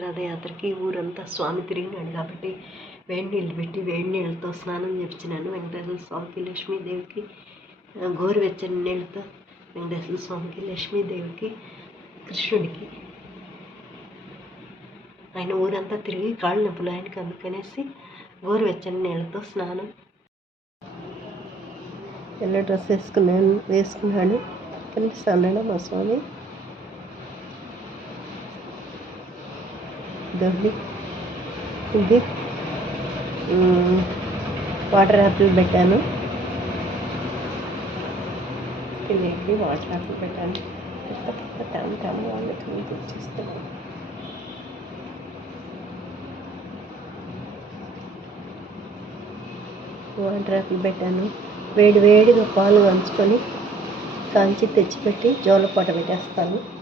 రథయాత్రకి ఊరంతా స్వామి తిరిగినాడు కాబట్టి వేడి నీళ్ళు పెట్టి వేడి నీళ్ళతో స్నానం చేయించినాను. వెంకటేశ్వర స్వామికి, లక్ష్మీదేవికి, గోరువెచ్చని నీళ్ళతో వెంకటేశ్వర స్వామికి, లక్ష్మీదేవికి, కృష్ణుడికి. ఆయన ఊరంతా తిరిగి కాళ్ళు నొప్పులు ఆయనకి, అందుకనేసి గోరువెచ్చని నీళ్ళతో స్నానం. ఎల్లో డ్రెస్ వేసుకున్నాడు. కనిపిస్తున్నాడు మా స్వామి. ఇది వాటర్ యాపిల్ పెట్టాను. తినేది వాటర్ యాపిల్ పెట్టాను. తేమ వాళ్ళకి తెచ్చిస్తాను. వాటర్ యాపిల్ పెట్టాను. వేడిగా పాలు కాంచి తెచ్చిపెట్టి జోలపాట పెట్టేస్తాను.